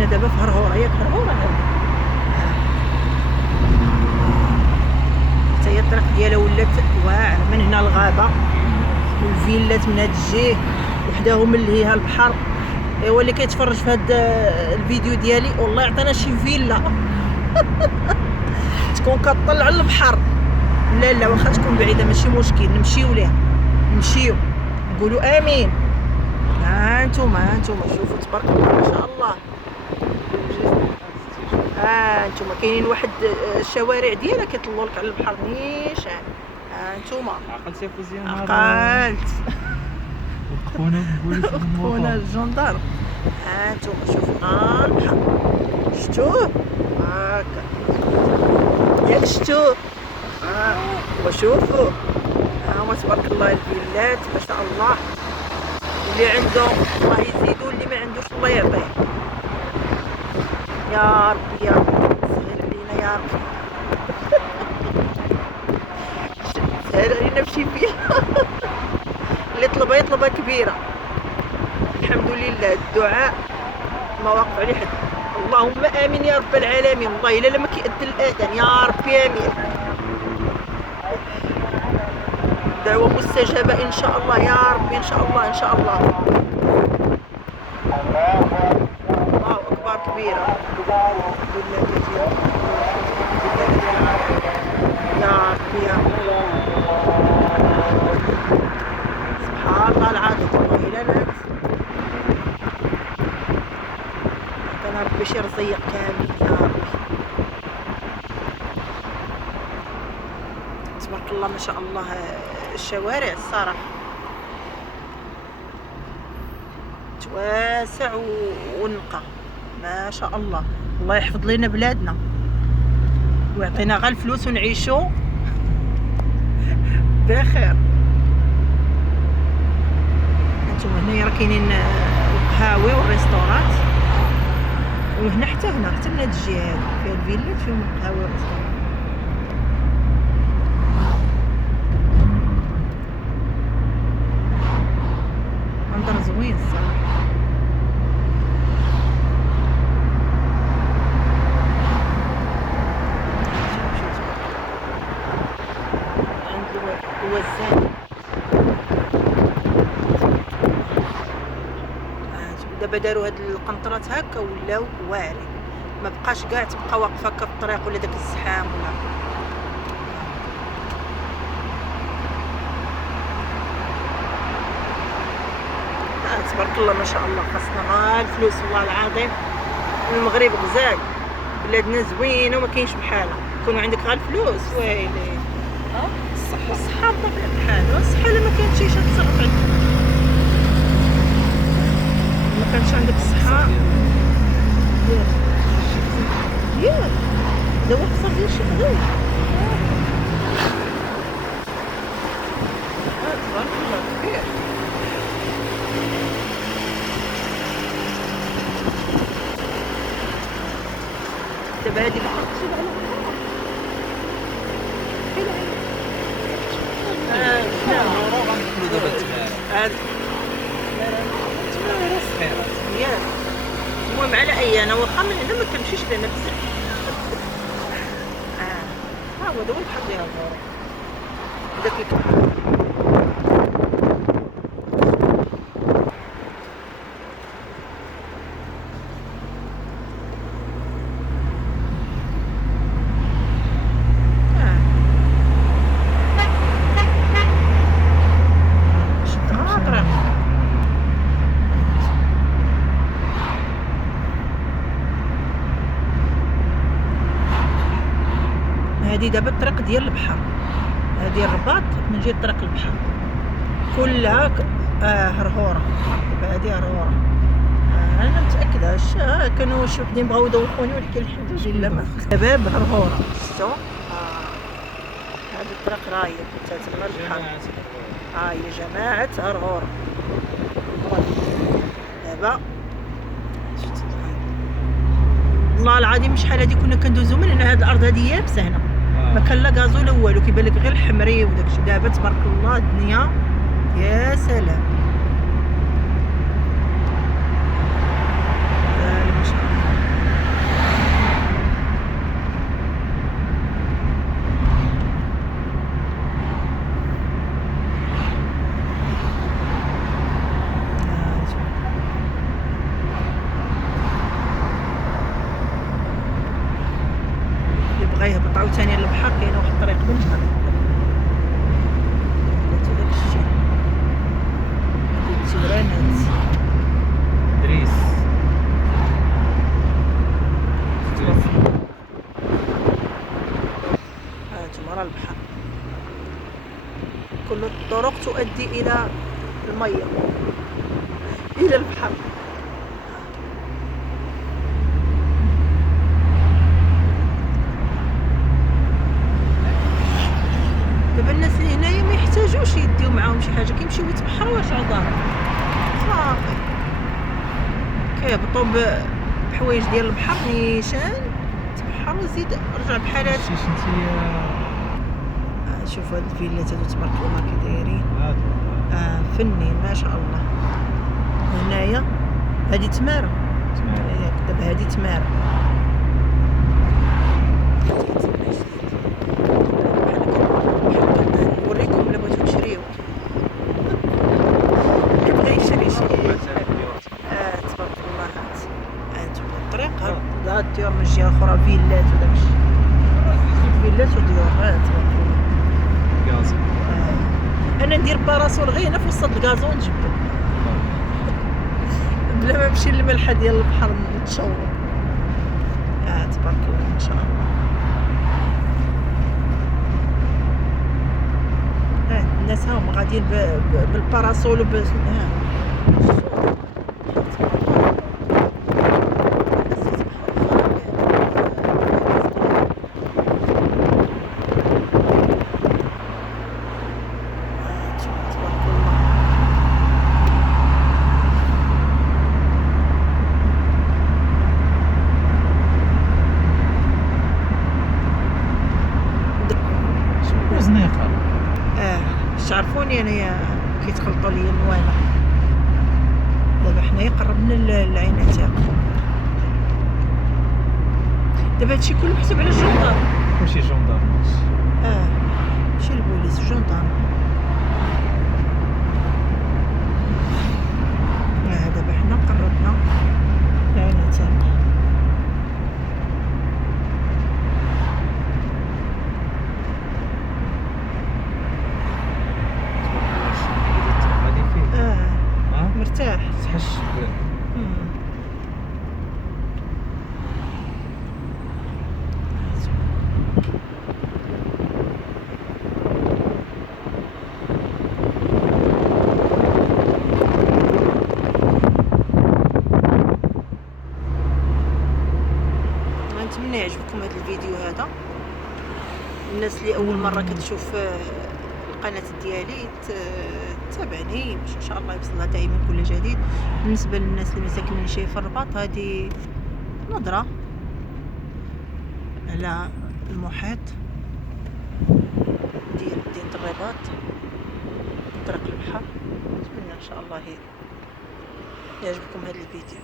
حنا دابا في هرهوره، ياك هرهوره دابا حتى هي الطريق ديالها ولات واعره من هنا للغابه، والفيلات من هاد الجهه وحداهم اللي هي البحر. ايوا اللي كيتفرج في هاد الفيديو ديالي والله عطينا شي فيلا تكون كطلع على البحر. لا لا واخا تكون بعيده ماشي مشكل، نمشيو ليها، نمشيو نقولوا امين. ها انتم شوفوا تبارك الله ما شاء الله. ها انتم كاينين واحد الشوارع ديالها كيطلعوا لك على البحر نيشان. ها انتم عقلتي فوزيان عقلت وقفونا الجندار. ها انتم شوفوا البحر، شفتوه هاكا ياك شفتوه. وشوفوا ها هما تبارك الله الفيلات ما شاء الله. اللي عنده الله يزيدو، اللي ما عندوش الله يعطيه. يا ربي يا ربي سهل علينا يا ربي سهل علينا بشي فيلا اللي يطلبها كبيره. الحمد لله الدعاء ما واقف عليه حد. اللهم امين يا رب العالمين. والله الا لما كيأذن الاذان يا ربي امين. دعوه مستجابه ان شاء الله يا ربي ان شاء الله ان شاء الله. الله اكبر كبيره. الحمد لله كثيرا يا ربي يا ربي. سبحان الله العظيم. والله الا نعت انا ربي شي رزيق كامل يا ربي تبارك الله ما شاء الله. الشوارع الصراحه تواسع ونقى ما شاء الله. الله يحفظ لنا بلادنا ويعطينا غير الفلوس ونعيشوا بخير. انتم هنايا راه كاينين القهاوي والريستورات، وهنا حتى من هاد الجهه هادي فيها الفيلات فيهم القهاوي والريستورات. منظر زوين الصراحه. الوزان دابا داروا هاد القنطرات هكا ولاو واعرين، ما بقاش كاع تبقى واقفه هكا في الطريق ولا داك الزحام ولا. تبارك الله ما شاء الله. خاصنا غير الفلوس والله العظيم. المغرب غزال، بلادنا زوينه وما كاينش بحالها. يكونوا عندك غير الفلوس ويلي الصحة بطبيعة الحال. والصحة إلا ما كانتش تتصرف عليك، ما كانش عندك الصحة ياك دابا خصك دير شي غدوة. تبارك الله كبير. دابا هادي بقات المهم على اي انا واخا من هنا ما كنمشيش لهنا بزاف. ها هو دابا البحر ديال الغورة داك هادي دابا الطريق ديال البحر. هادي الرباط من جهه طريق البحر كلها هرهوره. دابا هادي هرهوره. انا متاكده كانوا شي وحدين بغاو يدوخوني ولكن الحمد لله ما شباب هرهوره. شفتوا هاد الطريق راهي حتى تما البحر. هي جماعه هرهوره. دابا والله العظيم شحال هادي كنا كندوزو من هنا. هاد الارض هادي يابسه هنا ما كان لا غازو لا والو، كيبان لك غير الحمري وداكشي. دابا تبارك الله الدنيا يا سلام. ما شاء الله بغا يهبط عاوتاني للبحر كاينه واحد الطريق بالنهار بلاتي داكشي هادو التورانات دريس هانتوما راه البحر كل الطرق تؤدي الى الميه الى البحر. دابا الناس اللي هنايا ما يحتاجوش يديو معاهم شي حاجه كيمشيو يتبحروا ويرجعوا لدارهم صافي كيهبطوا بحوايج ديال البحر نيشان تبحر وزيد رجع بحال هادشي. شتي نتيا شوفوا هاد الفيلات هادو تبارك الله كي دايرين هادو فنين ما شاء الله. هنايا هادي تماره ياك دابا هادي تماره نوريكم الا بغيتو تشريو اللي بغا يشري شي تبارك الله. هانتوما الطريق هاد الديور من الجهه الاخرى فيلات وداكشي فيلات وديور تبارك الله. غاز انا ندير باراسول غير هنا في وسط الكازون نجبد بلا ما نمشي للملحه ديال البحر نتشور. تبارك الله ما شاء الله. الناس هاهم غاديين بالباراسول زنيقه تعرفوني انايا كيتخلطوا لي النوانه. دابا حنايا قربنا للعين عتاق. دابا هادشي كله محسوب على الجندار كلشي جوندارم ماشي البوليس الجندار. دابا حنا قربنا للعين عتاق. مرتاح تحش نتمنى يعجبكم هذا الفيديو هذا. الناس اللي اول مره كتشوف القناه ديالي تابعني باش ان شاء الله يوصلها دائما كل جديد. بالنسبه للناس اللي ما ساكنينش في الرباط هذه نظره على المحيط ديال مدينه الرباط طريق البحر. نتمنى ان شاء الله يعجبكم هذا الفيديو.